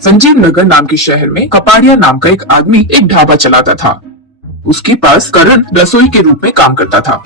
संजीव नगर नाम के शहर में कपाड़िया नाम का एक आदमी एक ढाबा चलाता था। उसके पास करण रसोई के रूप में काम करता था।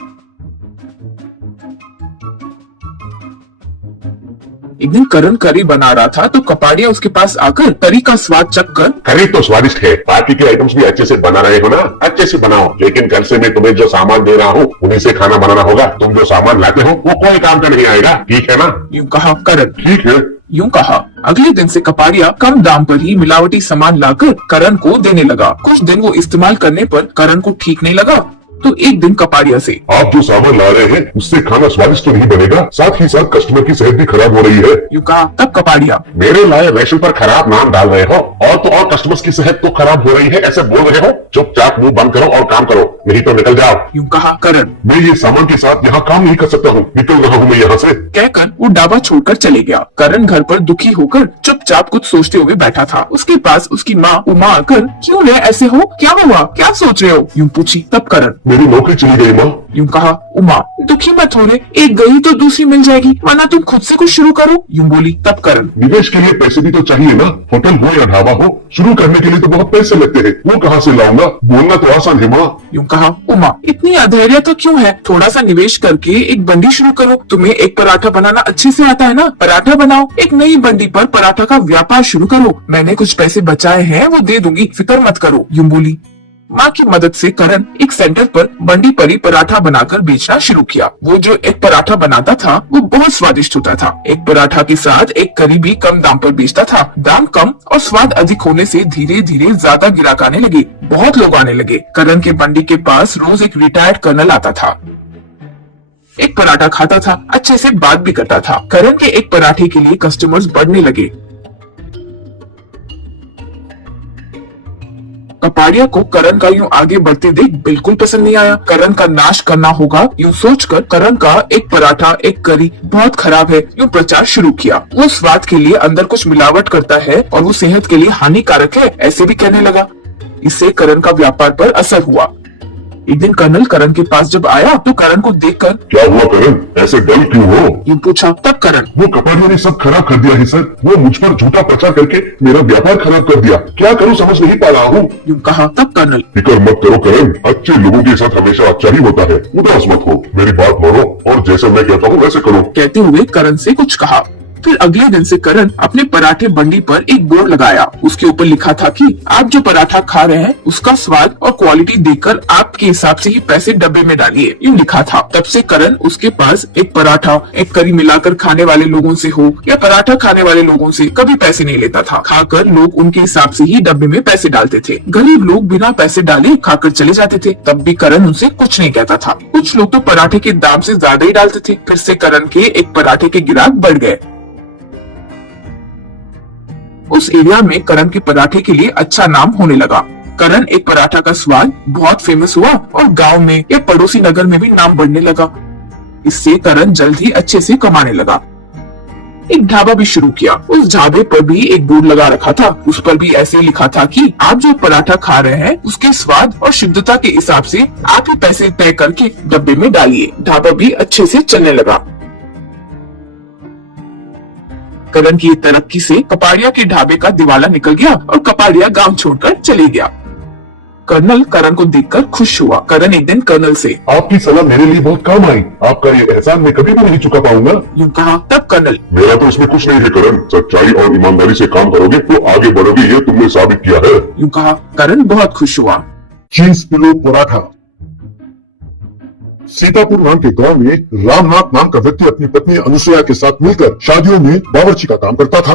एक दिन करण करी बना रहा था तो कपाड़िया उसके पास आकर करी का स्वाद चख कर, करी तो स्वादिष्ट है, बाकी के आइटम्स भी अच्छे से बना रहे हो ना, अच्छे से बनाओ, लेकिन कल से मैं तुम्हें जो सामान दे रहा हूँ उन्हीं से खाना बनाना होगा। तुम जो सामान लाते हो वो कोई काम का नहीं आएगा, ठीक है ना? यूं कहा करण। ठीक है। यूं कहा अगले दिन से कपाड़िया कम दाम पर ही मिलावटी सामान लाकर करण को देने लगा। कुछ दिन वो इस्तेमाल करने पर करण को ठीक नहीं लगा तो एक दिन कपाड़िया से, आप जो सामान ला रहे हैं उससे खाना स्वादिष्ट तो नहीं बनेगा, साथ ही साथ कस्टमर की सेहत भी खराब हो रही है। यूं कहा तब कपाड़िया, मेरे लाए रेशन पर खराब नाम डाल रहे हो और तो और कस्टमर्स की सेहत तो खराब हो रही है ऐसे बोल रहे हो। चुपचाप मुंह बंद करो और काम करो, नहीं तो निकल जाओ। यूं कहा करण। मैं ये सामान के साथ यहाँ काम नहीं कर सकता हूँ, निकल रहा हूँ मैं यहाँ से। कहकर वो ढाबा छोड़कर चले गया। करण घर पर दुखी होकर चुपचाप कुछ सोचते हुए बैठा था। उसके पास उसकी माँ उमा आकर, क्यों रे ऐसे हो, क्या हुआ, क्या सोच रहे हो, यूं पूछी। तब करण, मेरी नौकरी चली गई माँ। यूं कहा उमा, दुखी मत हो रे, एक गई तो दूसरी मिल जाएगी, वरना तुम खुद से कुछ शुरू करो, यूं बोली। तब करण, निवेश के लिए पैसे भी तो चाहिए ना, होटल हो या ढाबा हो, शुरू करने के लिए तो बहुत पैसे लगते हैं, वो कहाँ से लाऊंगा, बोलना तो आसान है माँ। यूं कहा उमा, इतनी अधैर्य तो क्यों है, थोड़ा सा निवेश करके एक बंडी शुरू करो। तुम्हें एक पराठा बनाना अच्छे से आता है ना, पराठा बनाओ, एक नई बंडी पर पराठा का व्यापार शुरू करो। मैंने कुछ पैसे बचाए हैं वो दे दूंगी, फिक्र मत करो, यूं बोली। माँ की मदद से करण एक सेंटर पर बंडी पर ही पराठा बनाकर बेचना शुरू किया। वो जो एक पराठा बनाता था वो बहुत स्वादिष्ट होता था। एक पराठा के साथ एक करी भी कम दाम पर बेचता था। दाम कम और स्वाद अधिक होने से धीरे धीरे ज्यादा ग्राहक आने लगे, बहुत लोग आने लगे। करण के बंडी के पास रोज एक रिटायर्ड कर्नल आता था, एक पराठा खाता था, अच्छे से बात भी करता था। करण के एक पराठे के लिए कस्टमर्स बढ़ने लगे। कपाड़िया को करण का यूं आगे बढ़ते देख बिल्कुल पसंद नहीं आया। करण का नाश करना होगा यूं सोचकर करण का एक पराठा एक करी बहुत खराब है यूं प्रचार शुरू किया। वो स्वाद के लिए अंदर कुछ मिलावट करता है और वो सेहत के लिए हानिकारक है ऐसे भी कहने लगा। इससे करण का व्यापार पर असर हुआ। एक दिन कर्नल करण के पास जब आया तो करण को देखकर, क्या हुआ करण, ऐसे डल क्यों हो, यूं पूछा। तब करण, वो कपाड़िया ने सब खराब कर दिया है सर, वो मुझ पर झूठा प्रचार करके मेरा व्यापार खराब कर दिया, क्या करूं समझ नहीं पा रहा हूँ, यूं कहा। तब कर्नल, फिक्र मत करो करण, अच्छे लोगों के साथ हमेशा अच्छा ही होता है, उदास मत हो, मेरी बात मानो और जैसे मैं कहता हूँ वैसे करो, कहते हुए करण से कुछ कहा। फिर अगले दिन से करण अपने पराठे बंडी पर एक बोर्ड लगाया। उसके ऊपर लिखा था कि आप जो पराठा खा रहे हैं उसका स्वाद और क्वालिटी देखकर आपके हिसाब से ही पैसे डब्बे में डालिए, यूं लिखा था। तब से करण उसके पास एक पराठा एक करी मिलाकर खाने वाले लोगों से हो या पराठा खाने वाले लोगों से कभी पैसे नहीं लेता था। खाकर लोग उनके हिसाब से ही डब्बे में पैसे डालते थे। गरीब लोग बिना पैसे डाले खाकर चले जाते थे, तब भी करण उनसे कुछ नहीं कहता था। कुछ लोग तो पराठे के दाम से ज्यादा ही डालते थे। फिर से करण के एक पराठे के ग्राहक बढ़ गए। उस एरिया में करण के पराठे के लिए अच्छा नाम होने लगा। करण एक पराठा का स्वाद बहुत फेमस हुआ और गांव में या पड़ोसी नगर में भी नाम बढ़ने लगा। इससे करण जल्द ही अच्छे से कमाने लगा। एक ढाबा भी शुरू किया। उस ढाबे पर भी एक बोर्ड लगा रखा था। उस पर भी ऐसे ही लिखा था कि आप जो पराठा खा रहे हैं उसके स्वाद और शुद्धता के हिसाब से आप ही पैसे तय करके डब्बे में डालिए। ढाबा भी अच्छे से चलने लगा। करण की तरक्की से कपाड़िया के ढाबे का दिवाला निकल गया और कपाड़िया गांव छोड़कर चले गया। कर्नल करण को देखकर खुश हुआ। करण एक दिन कर्नल से, आपकी सलाह मेरे लिए बहुत काम आई, आपका ये एहसान मैं कभी भी नहीं चुका पाऊंगा, यूं कहा। तब कर्नल, मेरा तो इसमें कुछ नहीं है करण, सच्चाई और ईमानदारी से काम करोगे तो आगे बढ़ोगे, ये तुमने साबित किया है, यूं कहा। करण बहुत खुश हुआ। चीज किलो पराठा। सीतापुर नाम के गांव में रामनाथ नाम का व्यक्ति अपनी पत्नी अनुसुया के साथ मिलकर शादियों में बावर्ची का काम करता था।